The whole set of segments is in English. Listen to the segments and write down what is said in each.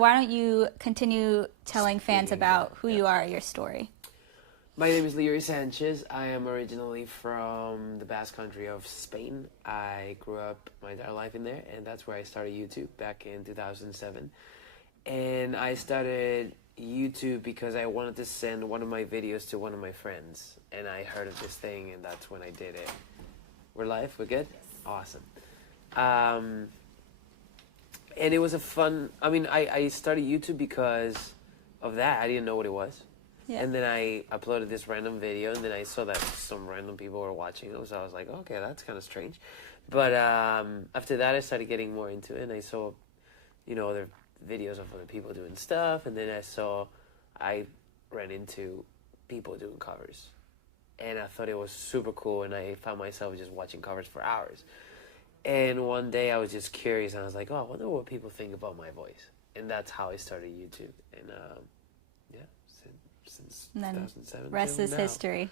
Why don't you continue telling fans about who you are, your story? My name is Leroy Sanchez. I am originally from the Basque Country of Spain. I grew up my entire life in there, and that's where I started YouTube back in 2007. And I started YouTube because I wanted to send one of my videos to one of my friends, and I heard of this thing, and that's when I did it. We're live? We're good? Yes. Awesome. And it was a fun, I started YouTube because of that. I didn't know what it was. Yeah. And then I uploaded this random video, and then I saw that some random people were watching it, so I was like, okay, that's kind of strange. But after that, I started getting more into it, and I saw, other videos of other people doing stuff, and then I ran into people doing covers. And I thought it was super cool, and I found myself just watching covers for hours. And one day I was just curious, and I was like, oh, I wonder what people think about my voice. And that's how I started YouTube. And since 2007. Rest is history.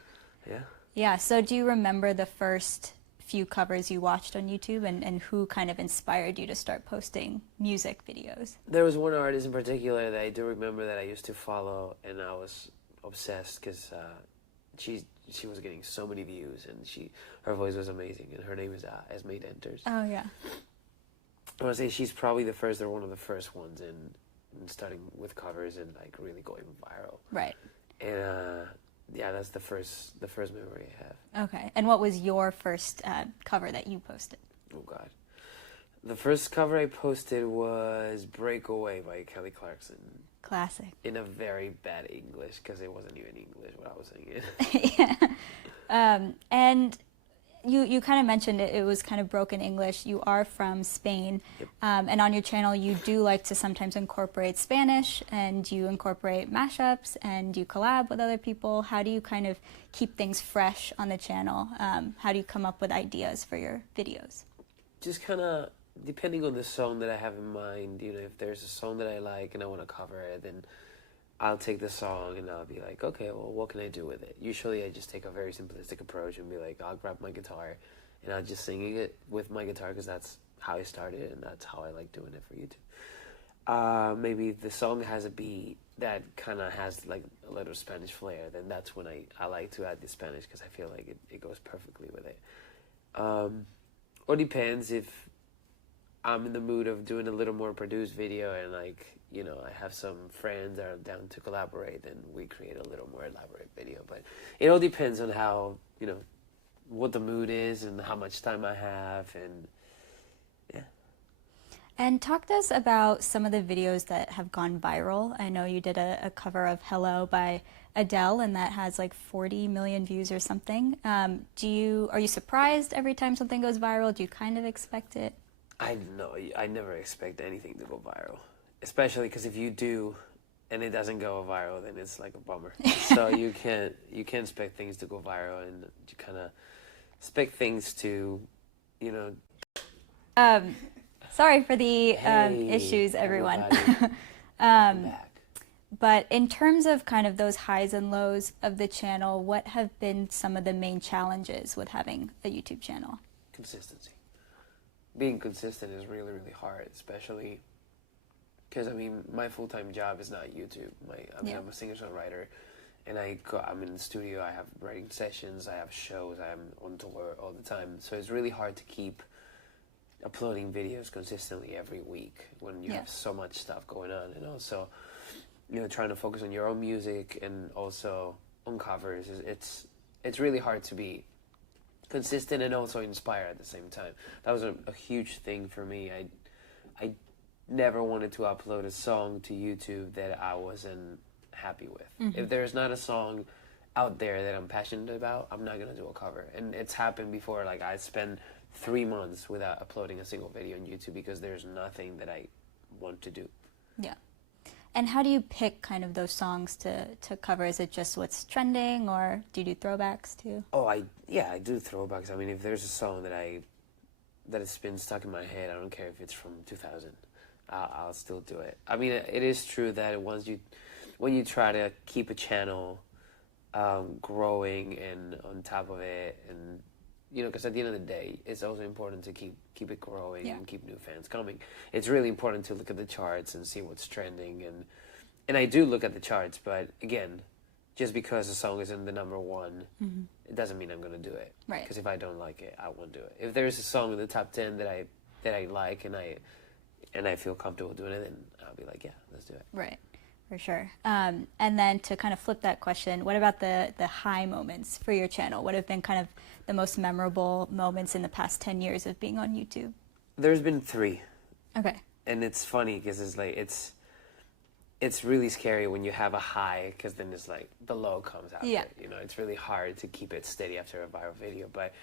Yeah. Yeah, so do you remember the first few covers you watched on YouTube, and who kind of inspired you to start posting music videos? There was one artist in particular that I do remember that I used to follow, and I was obsessed because she was getting so many views, and her voice was amazing, and her name is Esme Denters. Oh, yeah. I want to say she's probably the first or one of the first ones in starting with covers and like really going viral. Right. And yeah, that's the first memory I have. Okay. And what was your first cover that you posted? Oh God. The first cover I posted was Breakaway by Kelly Clarkson. Classic. In a very bad English, because it wasn't even English what I was singing. Yeah. And you kind of mentioned it was kind of broken English. You are from Spain. Yep. And on your channel you do like to sometimes incorporate Spanish, and you incorporate mashups, and you collab with other people. How do you kind of keep things fresh on the channel? How do you come up with ideas for your videos? Just kind of depending on the song that I have in mind. If there's a song that I like and I want to cover it, then I'll take the song and I'll be like, okay, well, what can I do with it? Usually I just take a very simplistic approach and be like, I'll grab my guitar and I'll just sing it with my guitar because that's how I started and that's how I like doing it for YouTube. Maybe the song has a beat that kind of has like a little Spanish flair, then that's when I like to add the Spanish because I feel like it goes perfectly with it. Or depends if I'm in the mood of doing a little more produced video and like, I have some friends that are down to collaborate, then we create a little more elaborate video. But it all depends on how, what the mood is and how much time I have, and yeah. And talk to us about some of the videos that have gone viral. I know you did a cover of Hello by Adele, and that has like 40 million views or something. Are you surprised every time something goes viral? Do you kind of expect it? I never expect anything to go viral, especially because if you do and it doesn't go viral, then it's like a bummer. So you can't expect things to go viral, and you kind of expect things to, Sorry for the issues, everyone. But in terms of kind of those highs and lows of the channel, what have been some of the main challenges with having a YouTube channel? Consistency. Being consistent is really, really hard, especially because, my full-time job is not YouTube. I'm a singer-songwriter, and I'm in the studio, I have writing sessions, I have shows, I'm on tour all the time. So it's really hard to keep uploading videos consistently every week when you have so much stuff going on, and also, trying to focus on your own music and also on covers. It's really hard to be consistent and also inspire at the same time. That was a huge thing for me. I never wanted to upload a song to YouTube that I wasn't happy with. Mm-hmm. If there's not a song out there that I'm passionate about, I'm not gonna do a cover. And it's happened before. Like I spent 3 months without uploading a single video on YouTube because there's nothing that I want to do. Yeah. And how do you pick kind of those songs to cover? Is it just what's trending, or do you do throwbacks too? Oh, I do throwbacks. If there's a song that has been stuck in my head, I don't care if it's from 2000, I'll still do it. It is true that when you try to keep a channel growing and on top of it, and you know, because at the end of the day, it's also important to keep it growing Yeah. and keep new fans coming. It's really important to look at the charts and see what's trending, and I do look at the charts, but again, just because a song is in the number one, it doesn't mean I'm gonna do it. Right. Because if I don't like it, I won't do it. If there's a song in the top 10 that I like and I feel comfortable doing it, then I'll be like, yeah, let's do it. Right, for sure. And then to kind of flip that question, what about the high moments for your channel? What have been kind of the most memorable moments in the past 10 years of being on YouTube? There's been 3. Okay. And it's funny because it's like, it's really scary when you have a high, because then it's like the low comes out. Yeah. You know, it's really hard to keep it steady after a viral video. But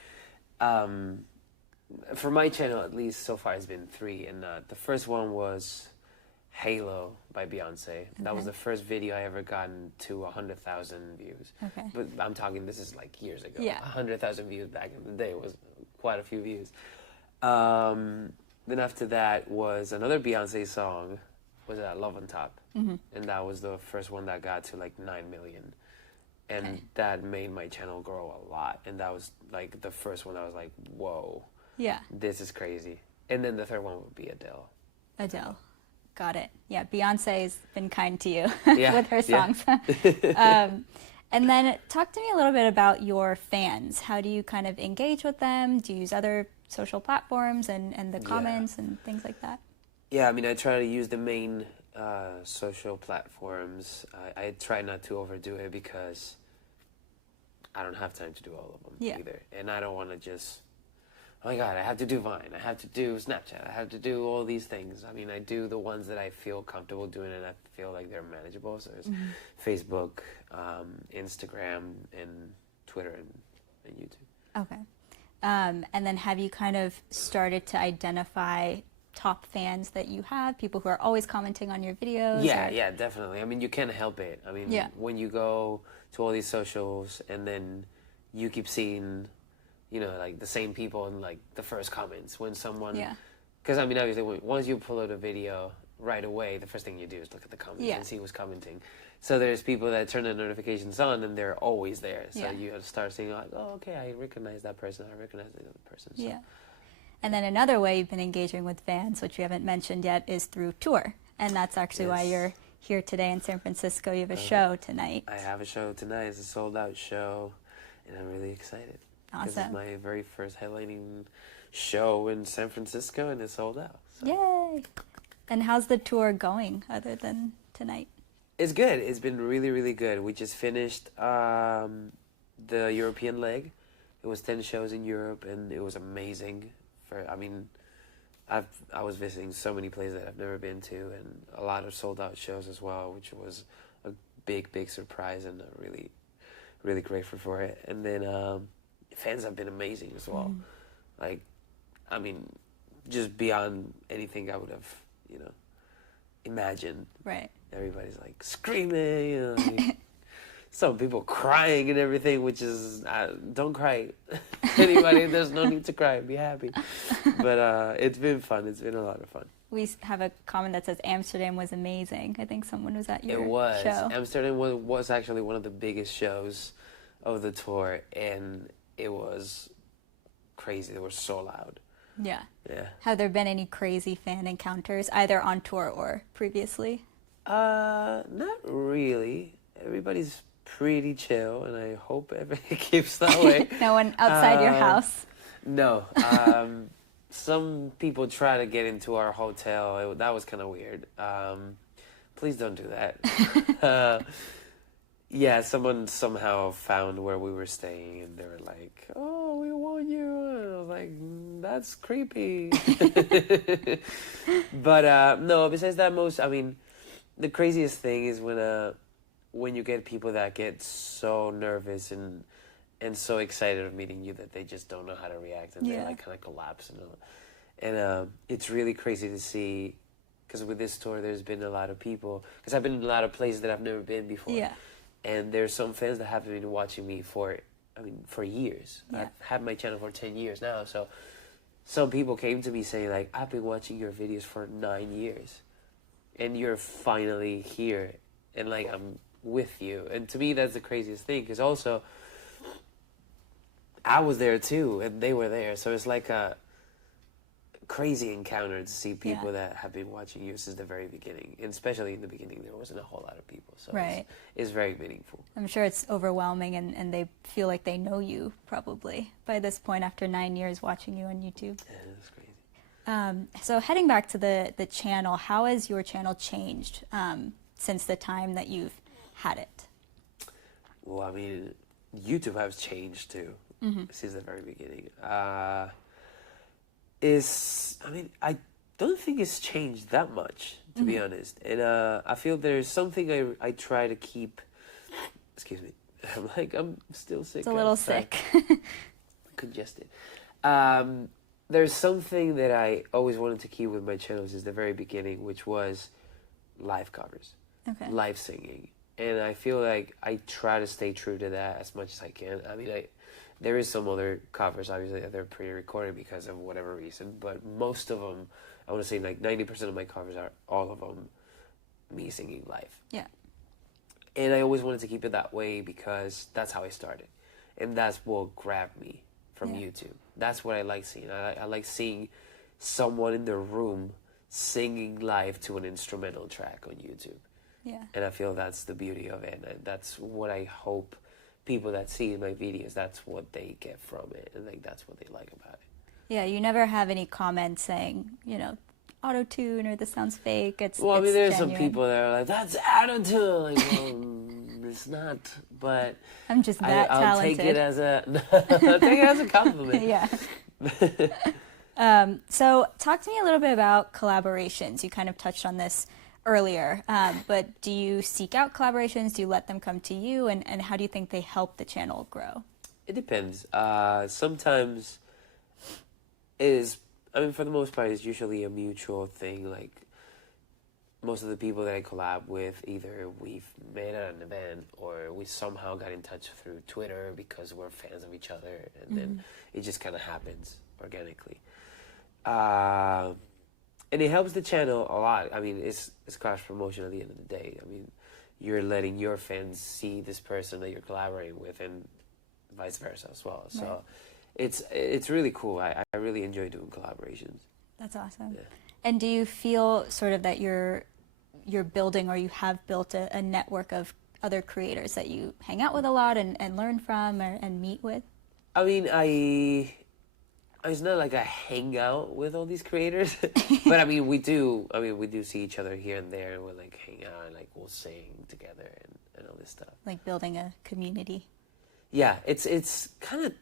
for my channel, at least so far, it's been 3. And the first one was Halo by Beyonce. That was the first video I ever gotten to 100,000 views. Okay. But I'm talking, this is like years ago. Yeah. 100,000 views back in the day was quite a few views. Then after that was another Beyonce song, was Love on Top. And that was the first one that got to like 9 million. And that made my channel grow a lot. And that was like the first one I was like, whoa. Yeah. This is crazy. And then the third one would be Adele. Adele. Got it. Yeah, Beyonce's been kind to you Yeah, with her songs. And then talk to me a little bit about your fans. How do you kind of engage with them? Do you use other social platforms and the comments and things like that? Yeah, I mean, I try to use the main social platforms. I try not to overdo it because I don't have time to do all of them either. And I don't want to just, oh my God, I have to do Vine, I have to do Snapchat, I have to do all these things. I mean, I do the ones that I feel comfortable doing and I feel like they're manageable. So there's Facebook, Instagram, and Twitter, and YouTube. Okay. And then have you kind of started to identify top fans that you have, people who are always commenting on your videos? Yeah, definitely. I mean, you can't help it. I mean, when you go to all these socials and then you keep seeing, you know, like the same people in like the first comments when someone, because I mean, obviously, once you upload a video right away, the first thing you do is look at the comments and see who's commenting. So there's people that turn the notifications on and they're always there. So you have to start seeing like, oh, okay, I recognize that person, I recognize the other person. So. Yeah. And then another way you've been engaging with fans, which we haven't mentioned yet, is through tour. And that's actually why you're here today in San Francisco. You have a show tonight. I have a show tonight. It's a sold-out show, and I'm really excited. Awesome. This is my very first headlining show in San Francisco, and it's sold out. So. Yay! And how's the tour going other than tonight? It's good. It's been really, really good. We just finished the European leg. It was 10 shows in Europe, and it was amazing. I mean, I was visiting so many places that I've never been to, and a lot of sold-out shows as well, which was a big, big surprise, and really, really grateful for it. And then fans have been amazing as well. Like, I mean, just beyond anything I would have, you know, imagined. Right. Everybody's like screaming, you know. Like, some people crying and everything, which is, don't cry. Anybody, there's no need to cry. Be happy. But it's been fun. It's been a lot of fun. We have a comment that says Amsterdam was amazing. I think someone was at your show. Amsterdam was actually one of the biggest shows of the tour, and it was crazy. They were so loud. Yeah. Yeah. Have there been any crazy fan encounters, either on tour or previously? Not really. Everybody's pretty chill, and I hope everything keeps that way. No one outside your house? No. Some people try to get into our hotel. That was kind of weird. Please don't do that. Yeah, someone somehow found where we were staying, and they were like, "Oh, we want you." And I was like, "That's creepy." But no. Besides that, the craziest thing is when you get people that get so nervous and so excited of meeting you that they just don't know how to react, and they like kind of collapse and it's really crazy to see, because with this tour there's been a lot of people, because I've been in a lot of places that I've never been before, and there's some fans that have been watching me for years. I've had my channel for 10 years now, so some people came to me saying like, I've been watching your videos for 9 years and you're finally here, and like I'm with you. And to me that's the craziest thing, because also I was there too, and they were there. So it's like a crazy encounter to see people that have been watching you since the very beginning. And especially in the beginning, there wasn't a whole lot of people. So it's very meaningful. I'm sure it's overwhelming, and they feel like they know you probably by this point after 9 years watching you on YouTube. Yeah, that's crazy. So heading back to the channel, how has your channel changed since the time that you've had it? Well, I mean, YouTube has changed too since the very beginning. I don't think it's changed that much, to be honest. And I feel there's something I try to keep. Excuse me. I'm still sick. It's a little sick. Congested. There's something that I always wanted to keep with my channel since the very beginning, which was live covers, live singing. And I feel like I try to stay true to that as much as I can. I mean, there is some other covers, obviously, that they're pre-recorded because of whatever reason. But most of them, I want to say like 90% of my covers are all of them me singing live. Yeah. And I always wanted to keep it that way because that's how I started. And that's what grabbed me from YouTube. That's what I like seeing. I like seeing someone in the room singing live to an instrumental track on YouTube. Yeah. And I feel that's the beauty of it. And that's what I hope people that see my videos, that's what they get from it. And like that's what they like about it. Yeah, you never have any comments saying, auto-tune or this sounds fake. It's I mean, there's genuine. some people that are like, that's auto-tune. Like, well, it's not. But I'm just that I'll talented. take it as I'll take it as a compliment. Yeah. So talk to me a little bit about collaborations. You kind of touched on this earlier, but do you seek out collaborations? Do you let them come to you? And how do you think they help the channel grow? It depends. Sometimes for the most part, it's usually a mutual thing. Like, most of the people that I collab with, either we've met at an event or we somehow got in touch through Twitter because we're fans of each other, and then it just kind of happens organically. And it helps the channel a lot. I mean, it's cross promotion at the end of the day. I mean, you're letting your fans see this person that you're collaborating with, and vice versa as well. So it's really cool. I really enjoy doing collaborations. That's awesome. Yeah. And do you feel sort of that you're building, or you have built a network of other creators that you hang out with a lot and learn from and meet with? I mean, it's not like I hang out with all these creators, but I mean, we do see each other here and there, and we'll like hang out and like we'll sing together and all this stuff. Like building a community. Yeah, it's kind of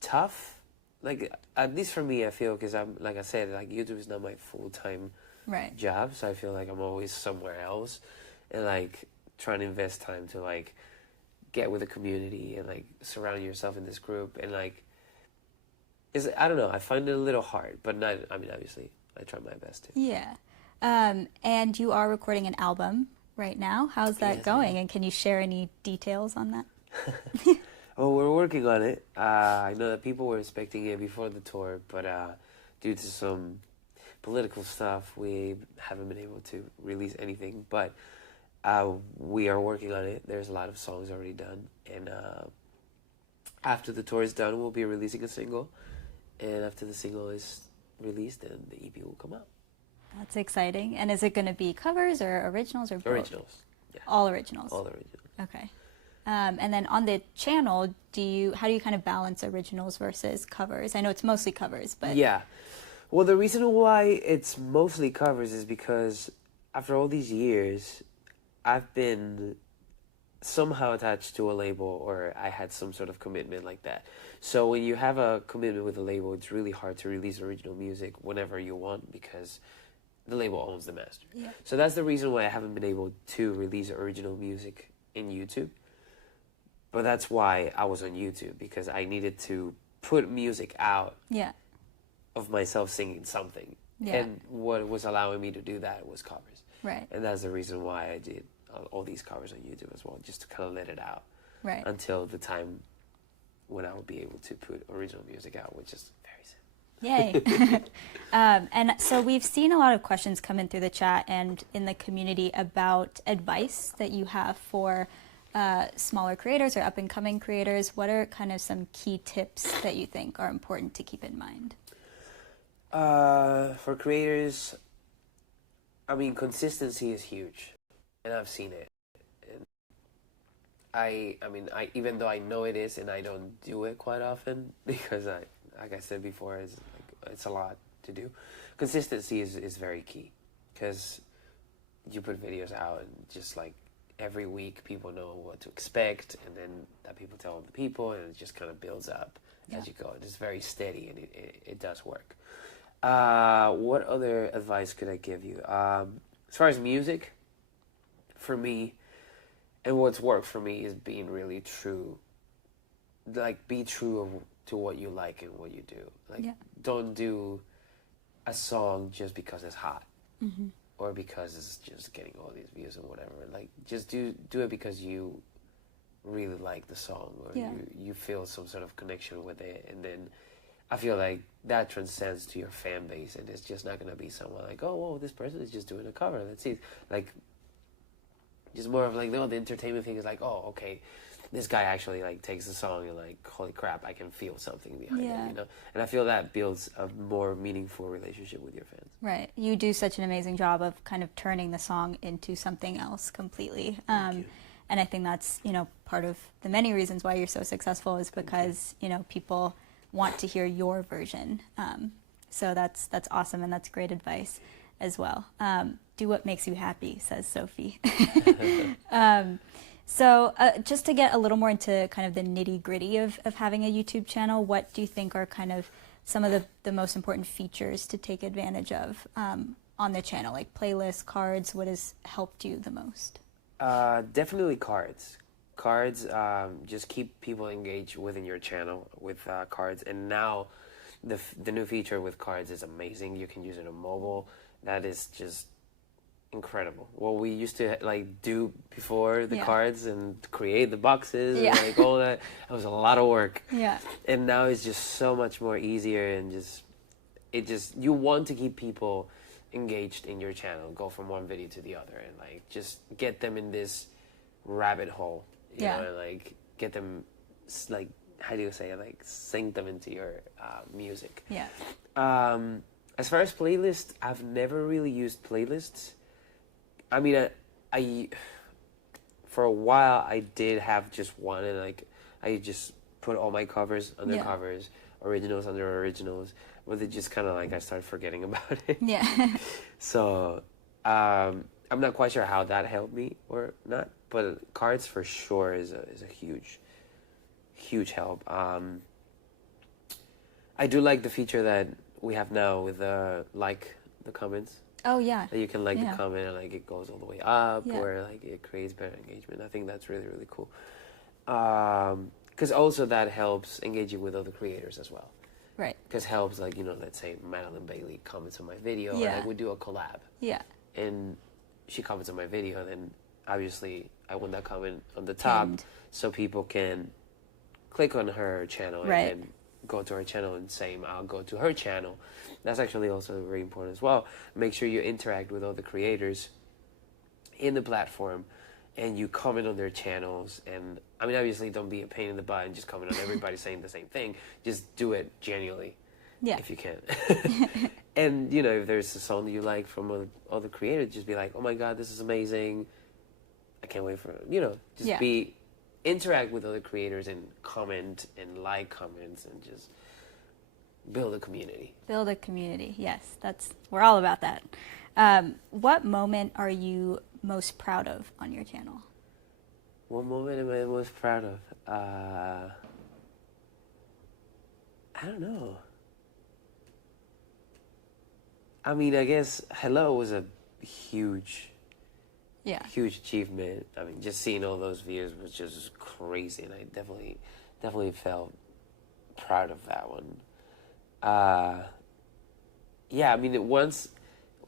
tough. Like, at least for me, I feel, because like I said, like YouTube is not my full-time job, so I feel like I'm always somewhere else, and like trying to invest time to like get with the community and like surround yourself in this group, and like I don't know, I find it a little hard, but not, I mean, obviously I try my best to. Yeah. And you are recording an album right now. How's that going? And can you share any details on that? Oh, we're working on it. I know that people were expecting it before the tour, but due to some political stuff, we haven't been able to release anything. But we are working on it. There's a lot of songs already done. And after the tour is done, we'll be releasing a single. And after the single is released, then the EP will come out. That's exciting. And is it going to be covers or originals or both? Originals. Yeah. All originals? All originals. Okay. And then on the channel, how do you kind of balance originals versus covers? I know it's mostly covers, but... Yeah. Well, the reason why it's mostly covers is because after all these years, I've been somehow attached to a label, or I had some sort of commitment like that. So when you have a commitment with a label, it's really hard to release original music whenever you want, because the label owns the master. Yeah. So that's the reason why I haven't been able to release original music in YouTube. But that's why I was on YouTube, because I needed to put music out of myself singing something. Yeah. And what was allowing me to do that was covers. Right. And that's the reason why I did all these covers on YouTube as well, just to kind of let it out. Right. Until the time when I would be able to put original music out, which is very soon. Yay. And so we've seen a lot of questions come in through the chat and in the community about advice that you have for smaller creators or up-and-coming creators, what are kind of some key tips that you think are important to keep in mind? For creators, I mean, consistency is huge, and I've seen it. And I mean, I even though I know it is, and I don't do it quite often because like I said before, it's a lot to do. Consistency is very key because you put videos out and just like every week people know what to expect, and then that people tell other people, and it just kind of builds up as you go. It's very steady, and it does work. What other advice could I give you? As far as music, for me, and what's worked for me is being really true. Like, be true to what you like and what you do. Like, don't do a song just because it's hot. Or because it's just getting all these views and whatever. Like, just do it because you really like the song, or you feel some sort of connection with it, and then I feel like that transcends to your fan base, and it's just not gonna be someone like, oh, whoa, this person is just doing a cover. Let's see, like, just more of like, no, the entertainment thing is like, oh, okay, this guy actually like takes the song and like, holy crap, I can feel something behind it, you know. And I feel that builds a more meaningful relationship with your fans. Right. You do such an amazing job of kind of turning the song into something else completely. And I think that's, you know, part of the many reasons why you're so successful is because, you know, people want to hear your version. So that's awesome, and that's great advice as well. Do what makes you happy, says Sophie. So just to get a little more into kind of the nitty-gritty of having a YouTube channel, what do you think are kind of some of the most important features to take advantage of on the channel, like playlists, cards? What has helped you the most? Definitely cards. Cards, just keep people engaged within your channel with cards. And now the new feature with cards is amazing. You can use it on mobile. That is just incredible. What we used to like do before the cards and create the boxes and like all that, it was a lot of work. And now it's just so much more easier, and you want to keep people engaged in your channel. Go from one video to the other and like just get them in this rabbit hole. You know, and like get them, like, how do you say it? Like, sink them into your music. As far as playlists, I've never really used playlists. I mean, I for a while I did have just one, and like I just put all my covers under covers, originals under originals. But it just kind of like I started forgetting about it. So I'm not quite sure how that helped me or not. But cards for sure is a huge help. I do like the feature that we have now with like the comments. Oh yeah. That you can like the comment and like it goes all the way up, or like it creates better engagement. I think that's really, really cool. Because also that helps engage you with other creators as well. Right. Because helps, like, you know, let's say Madeline Bailey comments on my video, or like we do a collab. And she comments on my video, and then obviously I want that comment on the top so people can click on her channel and then go to her channel, and same, I'll go to her channel. That's actually also very important as well. Make sure you interact with other creators in the platform, and you comment on their channels. And I mean, obviously don't be a pain in the butt and just comment on everybody saying the same thing. Just do it genuinely if you can. And, you know, if there's a song that you like from other creators, just be like, oh my God, this is amazing. I can't wait for it. You know, just interact with other creators and comment and like comments, and just build a community. Build a community, yes. We're all about that. What moment are you most proud of on your channel? What moment am I most proud of? I don't know. I mean, I guess Hello was a huge achievement. I mean, just seeing all those views was just crazy, and I definitely felt proud of that one. Yeah, I mean, once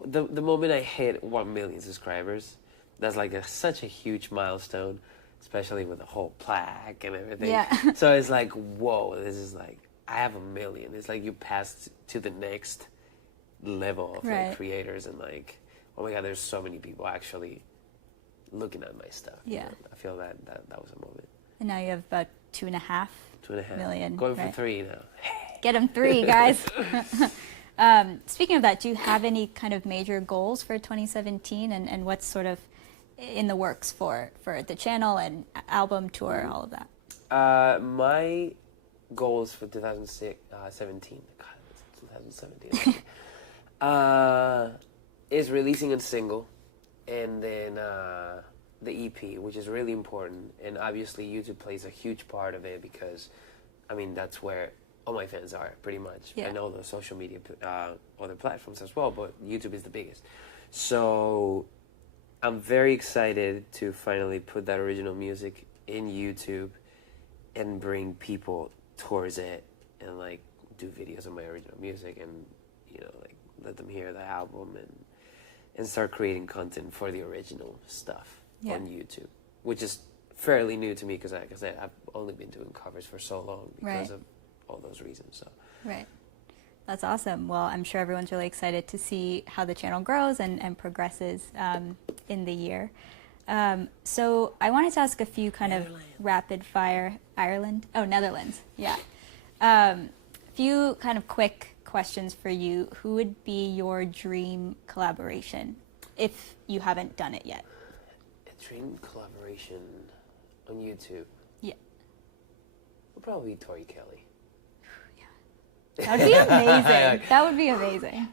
the moment I hit 1 million subscribers, that's like such a huge milestone, especially with the whole plaque and everything. So it's like, whoa, this is like, I have 1 million. It's like you passed to the next level of like creators, and like, oh my God, there's so many people actually looking at my stuff. Yeah. I feel that was a moment. And now you have about 2.5 million. Going right? for 3 now. Get them 3, guys. Speaking of that, do you have any kind of major goals for 2017, and what's sort of in the works for the channel and album tour, all of that? My goals for 2017, God, it's 2017, is releasing a single, and then the EP, which is really important. And obviously YouTube plays a huge part of it because, I mean, that's where all my fans are, pretty much. Yeah. I know the social media, other platforms as well, but YouTube is the biggest. So I'm very excited to finally put that original music in YouTube and bring people towards it and like do videos of my original music and, you know, like let them hear the album and start creating content for the original stuff on YouTube, which is fairly new to me because, like I said, I've only been doing covers for so long because of all those reasons. So Right. That's awesome. Well, I'm sure everyone's really excited to see how the channel grows and progresses in the year. So I wanted to ask a few kind of rapid fire. Netherlands. Yeah. Few kind of quick questions for you. Who would be your dream collaboration if you haven't done it yet? a dream collaboration on YouTube. Yeah. Would probably be Tori Kelly. That would be amazing. That would be amazing.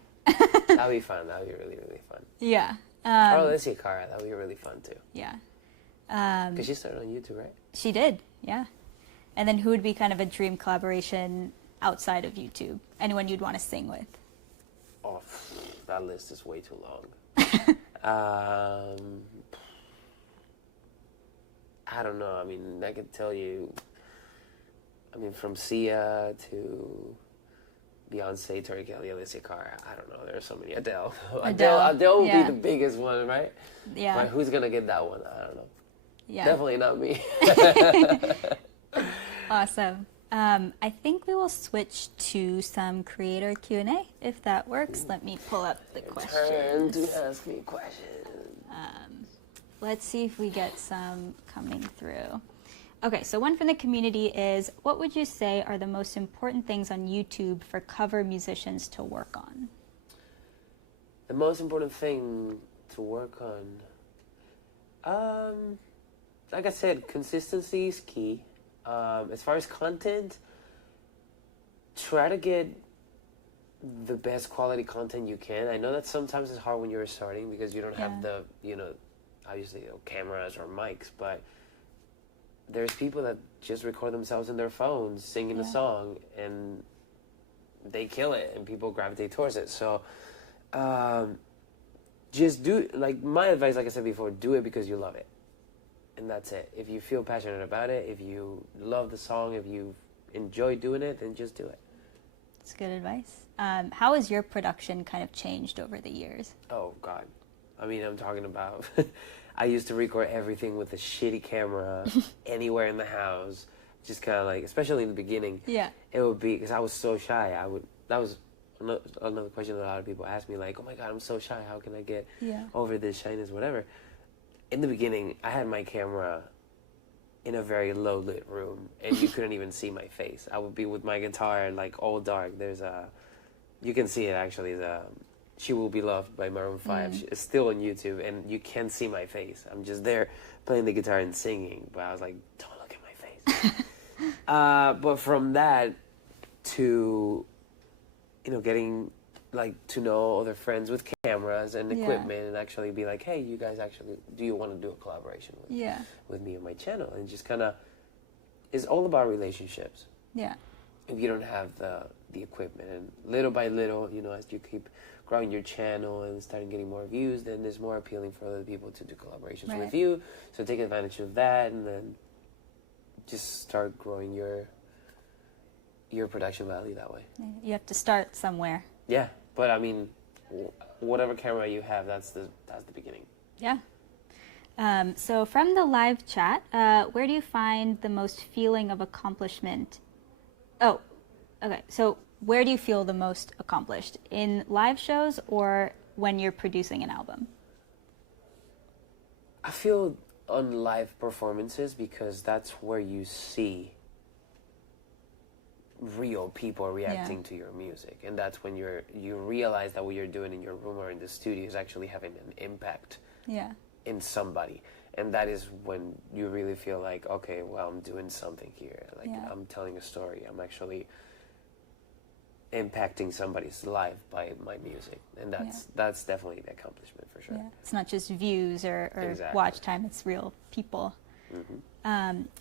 That'd be fun. That'd be really, really fun. Yeah. Let's see, Cara. That would be really fun too. Yeah. Because she started on YouTube, right? She did, yeah. And then who would be kind of a dream collaboration outside of YouTube? Anyone you'd want to sing with? Oh, that list is way too long. I don't know. I mean, I could tell you. I mean, from Sia to Beyonce, Tori Kelly, Alicia Cara. I don't know. There are so many. Adele. Adele would be the biggest one, right? Yeah. But who's gonna get that one? I don't know. Yeah. Definitely not me. Awesome. I think we will switch to some creator Q&A if that works. Let me pull up the questions. Turn to ask me questions. Let's see if we get some coming through. Okay, so one from the community is, what would you say are the most important things on YouTube for cover musicians to work on? The most important thing to work on, like I said, consistency is key. As far as content, try to get the best quality content you can. I know that sometimes it's hard when you're starting because you don't have the, obviously, cameras or mics, but there's people that just record themselves in their phones singing a song and they kill it and people gravitate towards it. So just do, like my advice, like I said before, do it because you love it. And that's it. If you feel passionate about it, if you love the song, if you enjoy doing it, then just do it. That's good advice. How has your production kind of changed over the years? Oh, God. I mean, I'm talking about... I used to record everything with a shitty camera anywhere in the house. Just kind of like, especially in the beginning. Yeah. It would be, because I was so shy. That was another question that a lot of people ask me, like, oh my God, I'm so shy. How can I get over this shyness, whatever. In the beginning, I had my camera in a very low lit room and you couldn't even see my face. I would be with my guitar like all dark. There's you can see it actually, She Will Be Loved by Maroon 5. It's still on YouTube and you can't see my face. I'm just there playing the guitar and singing, but I was like, don't look at my face. But from that to, getting like to know other friends with cameras and equipment and actually be like, hey, you guys actually, do you want to do a collaboration with me on my channel? And just kind of, it's all about relationships. Yeah. If you don't have the equipment, and little by little, as you keep growing your channel and starting getting more views, then it's more appealing for other people to do collaborations with you. So take advantage of that and then just start growing your production value that way. You have to start somewhere. Yeah, but I mean, whatever camera you have, that's the beginning. Yeah. So from the live chat, where do you find the most feeling of accomplishment? Oh, okay. So where do you feel the most accomplished? In live shows or when you're producing an album? I feel on live performances because that's where you see real people reacting to your music, and that's when you realize that what you're doing in your room or in the studio is actually having an impact in somebody, and that is when you really feel like, okay, well, I'm doing something here, like I'm telling a story, I'm actually impacting somebody's life by my music, and that's definitely the accomplishment for sure. It's not just views or Exactly. watch time, it's real people.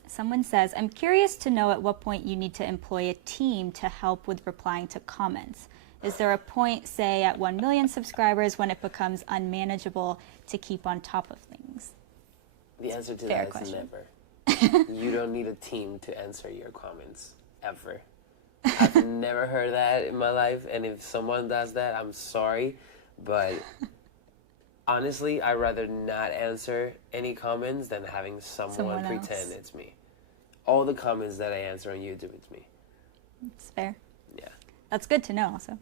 Someone says, I'm curious to know at what point you need to employ a team to help with replying to comments. Is there a point, say, at 1 million subscribers when it becomes unmanageable to keep on top of things? The answer to Fair that question. is never. You don't need a team to answer your comments, ever. I've never heard that in my life, and if someone does that, I'm sorry, but honestly, I'd rather not answer any comments than having someone pretend it's me. All the comments that I answer on YouTube, it's me. It's fair. Yeah. That's good to know also.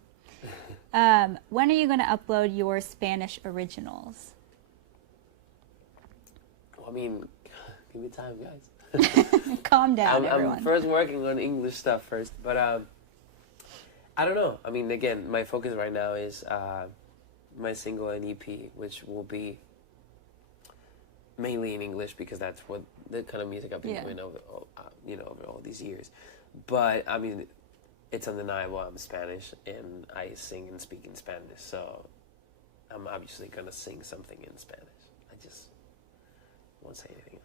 When are you going to upload your Spanish originals? Well, I mean, give me time, guys. Calm down, everyone. I'm first working on English stuff first, but I don't know. I mean, again, my focus right now is my single and EP, which will be mainly in English because that's what the kind of music I've been doing over all these years. But I mean, it's undeniable I'm Spanish and I sing and speak in Spanish, so I'm obviously gonna sing something in Spanish. I just won't say anything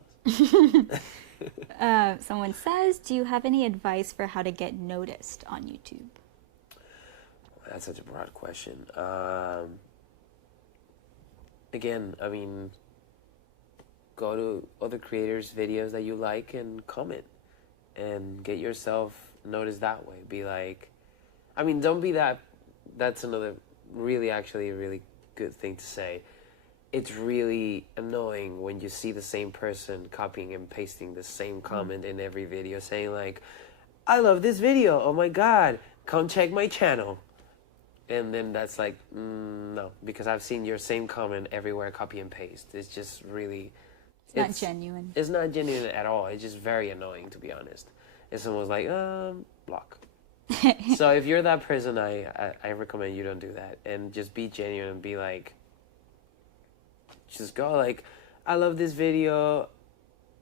else. Someone says, do you have any advice for how to get noticed on YouTube? That's such a broad question. Again, I mean, go to other creators' videos that you like and comment and get yourself noticed that way. Be like, I mean, don't be that. That's another really good thing to say. It's really annoying when you see the same person copying and pasting the same comment in every video saying like, I love this video, oh my god, come check my channel. And then that's like, no, because I've seen your same comment everywhere, copy and paste. It's just really... It's not genuine. It's not genuine at all. It's just very annoying, to be honest. If someone's like, block. So if you're that person, I recommend you don't do that. And just be genuine and be like, just go like, I love this video,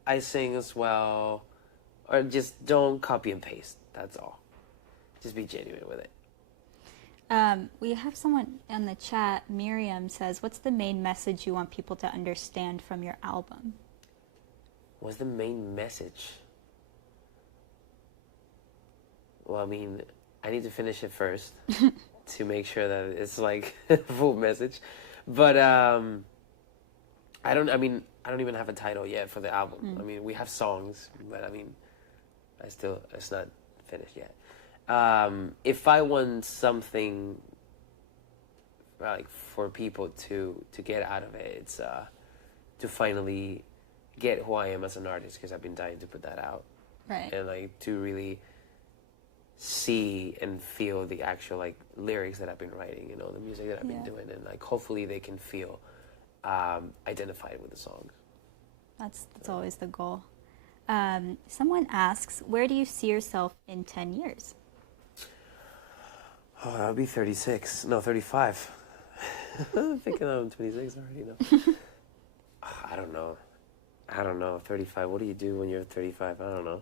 I sing as well. Or just don't copy and paste. That's all. Just be genuine with it. We have someone in the chat, Miriam says, what's the main message you want people to understand from your album? What's the main message? Well, I mean, I need to finish it first to make sure that it's like a full message. But I don't even have a title yet for the album. I mean, we have songs, but I mean, it's not finished yet. If I want something like for people to get out of it, it's to finally get who I am as an artist, because I've been dying to put that out, right? And like to really see and feel the actual like lyrics that I've been writing, the music that I've been doing, and like hopefully they can feel identified with the songs. That's always the goal. Someone asks, where do you see yourself in 10 years? Oh, I'll be 36. No, 35. I'm thinking I'm 26 already. No. I don't know. 35. What do you do when you're 35? I don't know.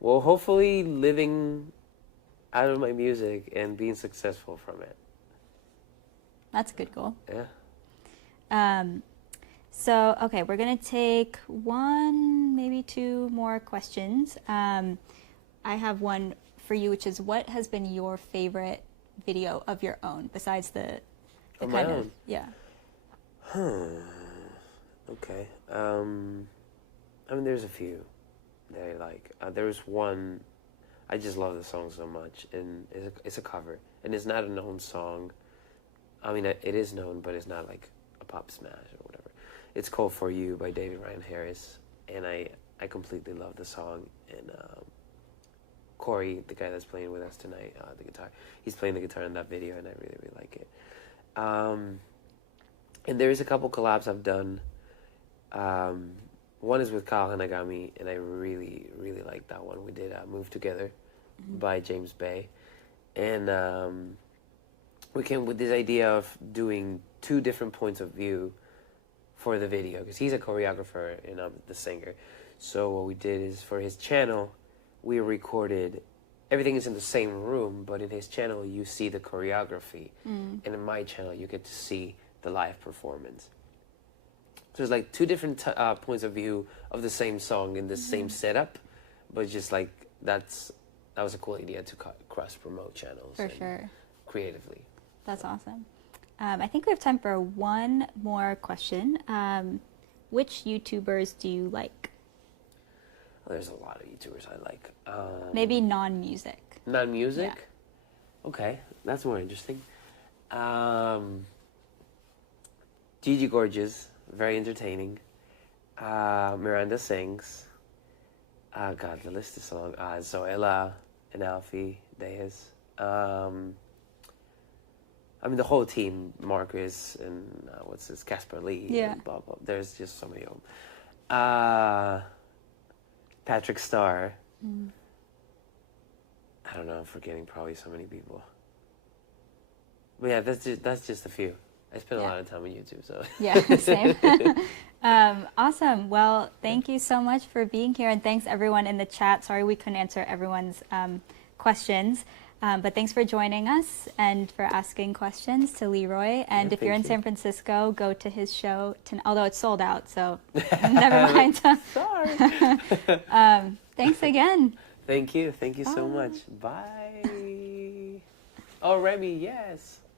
Well, hopefully living out of my music and being successful from it. That's a good goal. Yeah. So, okay, we're going to take one, maybe two more questions. I have one for you, which is, what has been your favorite video of your own besides the of kind my own? of, yeah. Okay. I mean, there's a few that I like. There's one, I just love the song so much, and it's a cover, and it's not a known song. I mean, it is known, but it's not like a pop smash or whatever. It's called For You by David Ryan Harris, and I completely love the song, and Corey, the guy that's playing with us tonight, the guitar, he's playing the guitar in that video, and I really, really like it. And there's a couple collabs I've done One is with Kyle Hanagami, and I really, really like that one. We did Move Together by James Bay. And we came with this idea of doing two different points of view for the video, because he's a choreographer and I'm the singer. So what we did is, for his channel, we recorded, everything is in the same room, but in his channel you see the choreography, and in my channel you get to see the live performance. So there's like two different points of view of the same song in the same setup, but just like that was a cool idea to cross promote channels. For sure. Creatively. That's awesome. I think we have time for one more question. Which YouTubers do you like? Well, there's a lot of YouTubers I like. Maybe non-music. Non-music? Yeah. Okay, that's more interesting. Gigi Gorgeous, very entertaining. Miranda Sings. God, the list is long. Zoella and Alfie Deyes. I mean, the whole team, Marcus and Casper Lee. Yeah. And blah, blah. There's just so many of them. Patrick Starr. I don't know, I'm forgetting probably so many people. But yeah, that's just a few. I spend a lot of time on YouTube, so. Yeah, same. Awesome. Well, thank you so much for being here, and thanks everyone in the chat. Sorry we couldn't answer everyone's questions, but thanks for joining us and for asking questions to Leroy. And if you're in San Francisco, go to his show, although it's sold out, so never mind. Sorry. Thanks again. Thank you so much. Bye. Oh, Remy, yes.